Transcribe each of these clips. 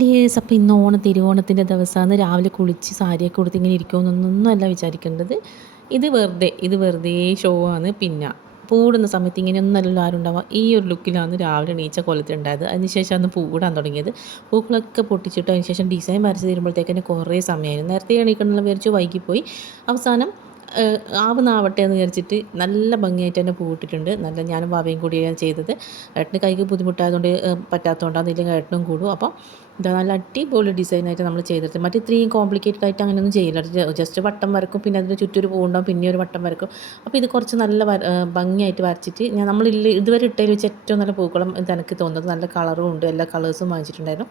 Dears അപ്പോൾ ഇന്ന് തിരുവോണത്തിൻ്റെ ദിവസമാണ്. രാവിലെ കുളിച്ച് സാരിയൊക്കെ കൊടുത്ത് ഇങ്ങനെ ഇരിക്കുമെന്നൊന്നുമല്ല വിചാരിക്കേണ്ടത്. ഇത് വെറുതെ ഷോ ആണ്. പിന്നെ പൂടുന്ന സമയത്ത് ഇങ്ങനെയൊന്നുമല്ലല്ലോ ആരും ഉണ്ടാവുക. ഈ ഒരു ലുക്കിലാണ് രാവിലെ എണീച്ച കൊലത്തിലുണ്ടായത്. അതിനുശേഷമാണ് പൂടാൻ തുടങ്ങിയത്. പൂക്കളൊക്കെ പൊട്ടിച്ചിട്ട് അതിനുശേഷം ഡിസൈൻ വരച്ച് തരുമ്പോഴത്തേക്കിന് കുറേ സമയമായിരുന്നു. നേരത്തെ എണീക്കണമെന്ന് വിചാരിച്ചു, വൈകിപ്പോയി. അവസാനം ആവുന്നാവട്ടെ എന്ന് വിചാരിച്ചിട്ട് നല്ല ഭംഗിയായിട്ട് തന്നെ പൂവിട്ടിട്ടുണ്ട്. നല്ല ഞാനും വാവയും കൂടിയാണ് ചെയ്തത്. ഏട്ടന് കൈക്ക് ബുദ്ധിമുട്ടായതുകൊണ്ട് പറ്റാത്തതുകൊണ്ടാണ്, ഇല്ലെങ്കിൽ ഏട്ടനും കൂടും. അപ്പം ഇതാ നല്ല അടിപൊളി ഡിസൈനായിട്ട് നമ്മൾ ചെയ്തെടുത്ത്. മറ്റേ ഇത്രയും കോംപ്ലിക്കേറ്റഡ് ആയിട്ട് അങ്ങനെയൊന്നും ചെയ്യില്ല. ജസ്റ്റ് വട്ടം വരക്കും, പിന്നെ അതിന് ചുറ്റൊരു പൂവുണ്ടാവും, പിന്നെ ഒരു വട്ടം വരക്കും. അപ്പോൾ ഇത് കുറച്ച് നല്ല ഭംഗിയായിട്ട് വരച്ചിട്ട് നമ്മൾ ഇതുവരെ ഇട്ടതിൽ വെച്ച് ഏറ്റവും നല്ല പൂക്കളം എനിക്ക് തോന്നുന്നത്. നല്ല കളറും ഉണ്ട്, എല്ലാ കളേഴ്സും വാങ്ങിച്ചിട്ടുണ്ടായിരുന്നു.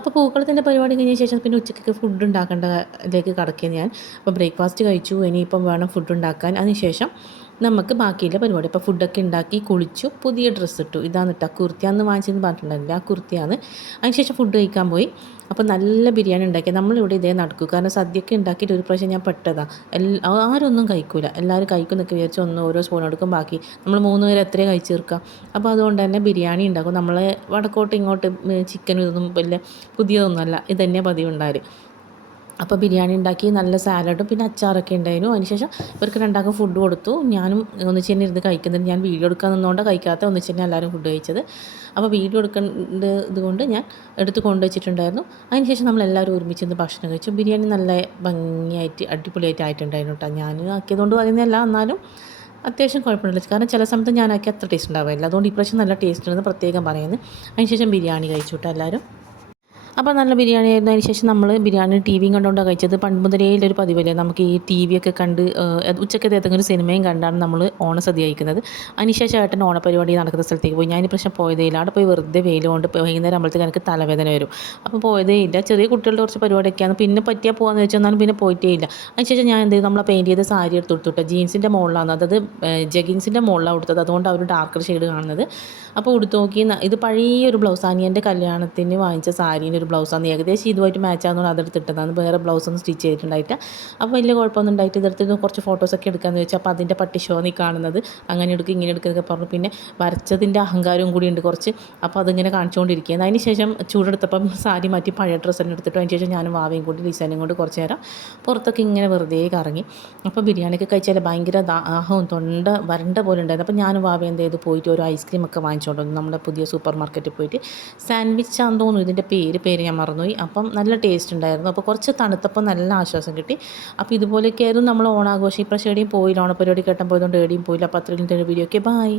അപ്പോൾ പൂക്കളത്തിൻ്റെ പരിപാടി കഴിഞ്ഞ ശേഷം പിന്നെ ഉച്ചയ്ക്ക് ഫുഡ് ഉണ്ടാക്കേണ്ടതിലേക്ക് കടക്കിയത് ഞാൻ. അപ്പോൾ ബ്രേക്ക്ഫാസ്റ്റ് കഴിച്ചു, ഇനിയിപ്പം വേണം ഫുഡ് ഉണ്ടാക്കാൻ. അതിനുശേഷം നമുക്ക് ബാക്കിയുള്ള പരിപാടി. അപ്പോൾ ഫുഡൊക്കെ ഉണ്ടാക്കി കുളിച്ചു, പുതിയ ഡ്രസ്സ് ഇട്ടു. ഇതാണ് ഇട്ട കുർത്തിയാന്ന് വാങ്ങിച്ചെന്ന് പറഞ്ഞിട്ടുണ്ടായില്ല, ആ കുർത്തിയാണ്. അതിനുശേഷം ഫുഡ് കഴിക്കാൻ പോയി. അപ്പോൾ നല്ല ബിരിയാണി ഉണ്ടാക്കി. നമ്മളിവിടെ ഇതേ നടക്കും, കാരണം സദ്യയൊക്കെ ഉണ്ടാക്കിയിട്ട് ഒരു പ്രാവശ്യം ഞാൻ പെട്ടതാണ്. ആരൊന്നും കഴിക്കൂല, എല്ലാവരും കഴിക്കുന്നൊക്കെ വിചാരിച്ച് ഓരോ സ്പൂൺ എടുക്കും, ബാക്കി നമ്മൾ 3 പേര് എത്രയും കഴിച്ച് തീർക്കാം. അപ്പോൾ അതുകൊണ്ട് തന്നെ ബിരിയാണി ഉണ്ടാക്കും. നമ്മളെ വടക്കോട്ട് ഇങ്ങോട്ട് ചിക്കനും ഇതൊന്നും വലിയ പുതിയതൊന്നുമല്ല, ഇതന്നെ പതിവുണ്ടായി. അപ്പോൾ ബിരിയാണി ഉണ്ടാക്കി, നല്ല സാലഡും പിന്നെ അച്ചാറൊക്കെ ഉണ്ടായിരുന്നു. അതിനുശേഷം ഇവർക്ക് രണ്ടാൾക്കും ഫുഡ് കൊടുത്തു. ഞാനും ഒന്നിച്ച് തന്നെ ഇരുന്ന് കഴിക്കുന്നത്. ഞാൻ വീഡിയോ എടുക്കാൻ നിന്നുകൊണ്ട് കഴിക്കാത്ത ഒന്നിച്ച് തന്നെ എല്ലാവരും ഫുഡ് കഴിച്ചത്. അപ്പോൾ വീഡിയോ എടുക്കേണ്ടത് ഇതുകൊണ്ട് ഞാൻ എടുത്ത് കൊണ്ടുവച്ചിട്ടുണ്ടായിരുന്നു. അതിനുശേഷം നമ്മളെല്ലാവരും ഒരുമിച്ച് നിന്ന് ഭക്ഷണം കഴിച്ചു. ബിരിയാണി നല്ല ഭംഗിയായിട്ട് അടിപൊളിയായിട്ട് ആയിട്ടുണ്ടായിരുന്നു കേട്ടോ. ഞാൻ ആക്കിയതുകൊണ്ട് പറയുന്നതല്ല, എന്നാലും അത്യാവശ്യം കുഴപ്പമില്ല. കാരണം ചില സമയത്ത് ഞാനാക്കി അത്ര ടേസ്റ്റ് ഉണ്ടാവില്ല. അതുകൊണ്ട് ഇപ്രാവശ്യം നല്ല ടേസ്റ്റ് ഉണ്ടെന്ന് പ്രത്യേകം പറയുന്നത്. അതിനുശേഷം ബിരിയാണി കഴിച്ചു കേട്ടോ എല്ലാവരും. അപ്പോൾ നല്ല ബിരിയാണി ആയിരുന്നു. അതിന് ശേഷം നമ്മൾ ബിരിയാണി ടി വിയും കണ്ടുകൊണ്ടാണ് കഴിച്ചത്. പണ്ട് മുതലേ ഒരു പതിവല്ലേ നമുക്ക് ഈ ടി വിയൊക്കെ കണ്ട് ഉച്ചക്കത്തെ ഏതെങ്കിലും ഒരു സിനിമയും കണ്ടാണ് നമ്മൾ ഓണസദ്യ കഴിക്കുന്നത്. അതിനുശേഷം ഏട്ടൻ ഓണപരിപാടി നടക്കുന്ന സ്ഥലത്തേക്ക് പോയി. ഞാൻ പ്രശ്നം പോയതേ ഇല്ല. അവിടെ പോയി വെറുതെ വെയിൽ കൊണ്ട് വൈകുന്നേരം ആകുമ്പോഴത്തേക്ക് എനിക്ക് തലവേദന വരും. അപ്പോൾ പോയതേ ഇല്ല. ചെറിയ കുട്ടികളുടെ കുറച്ച് പരിപാടിയൊക്കെയാണ്. പിന്നെ പറ്റിയാൽ പോകാമെന്ന് വെച്ചാൽ എന്നാലും പിന്നെ പോയിട്ടേ ഇല്ല. അതിനുശേഷം ഞാൻ എന്ത് ചെയ്തു, നമ്മളെ പെയിൻറ്റ് ചെയ്ത സാരി എടുത്ത് കൊടുത്തുട്ടോ. ജീൻസിൻ്റെ മുകളിലാണ്, അതായത് ജഗിൻസിൻ്റെ മുകളിലാണ് കൊടുത്തത്. അതുകൊണ്ട് ആ ഒരു ഡാർക്കർ ഷെയ്ഡ് കാണുന്നത്. അപ്പോൾ ഉടുത്ത് നോക്കി. ഇത് പഴയൊരു ബ്ലൗസ്, അനിയൻ്റെ കല്യാണത്തിന് വാങ്ങിച്ച സാരീൻ്റെ ഒരു ബ്ലൗസാണ്. ഏകദേശം ഇതുമായിട്ട് മാച്ച് ആകുന്നതുകൊണ്ട് അതെടുത്തിട്ടതാണ്. വേറെ ബ്ലൗസൊന്നും സ്റ്റിച്ച് ചെയ്തിട്ടുണ്ടായിട്ട്. അപ്പോൾ വലിയ കുഴപ്പമൊന്നും ഉണ്ടായിട്ട് ഇതെടുത്ത് കുറച്ച് ഫോട്ടോസൊക്കെ എടുക്കാമെന്ന് വെച്ചാൽ, അപ്പോൾ അതിൻ്റെ പട്ടി ഷോ നീ കാണുന്നത്, അങ്ങനെ എടുക്കുക ഇങ്ങനെ എടുക്കുന്നൊക്കെ പറഞ്ഞു. പിന്നെ വരച്ചതിൻ്റെ അഹങ്കാരവും കൂടി ഉണ്ട് കുറച്ച്. അപ്പോൾ അതിങ്ങനെ കാണിച്ചുകൊണ്ടിരിക്കുകയാണ്. അതിന് ശേഷം ചൂടെടുത്തപ്പം സാരി മാറ്റി പഴയ ഡ്രസ്സ് തന്നെ എടുത്തിട്ടു. അതിന് ശേഷം ഞാനും വാവയും കൂടി ഡിസൈനും കൊണ്ട് കുറച്ച് നേരം പുറത്തൊക്കെ ഇങ്ങനെ വെറുതെ കറങ്ങി. അപ്പോൾ ബിരിയാണിയൊക്കെ കഴിച്ചാൽ ഭയങ്കര ദാഹവും തൊണ്ട വരണ്ട പോലെ ഉണ്ടായിരുന്നു. അപ്പോൾ ഞാനും വാവയും എന്ത് ചെയ്ത് പോയിട്ട് ഒരു ഐസ്ക്രീമൊക്കെ വാങ്ങിച്ചുകൊണ്ട് വന്നു. നമ്മുടെ പുതിയ സൂപ്പർ മാർക്കറ്റിൽ പോയിട്ട് സാൻഡ്വിച്ച് ആണെന്ന് തോന്നുന്നു ഇതിൻ്റെ പേര് ഞാൻ മറന്നുപോയി. അപ്പം നല്ല ടേസ്റ്റ് ഉണ്ടായിരുന്നു. അപ്പോൾ കുറച്ച് തണുത്തപ്പോൾ നല്ല ആശ്വാസം കിട്ടി. അപ്പോൾ ഇതുപോലെയൊക്കെയായിരുന്നു നമ്മൾ ഓണാഘോഷം. ഇപ്രാവശ്യം എവിടെയും പോയില്ല, ഓണപരിപാടി കേട്ടാൻ പോയതുകൊണ്ട് എവിടെയും പോയില്ല. അപ്പോൾ അത്രയും വീഡിയോ. Okay, by.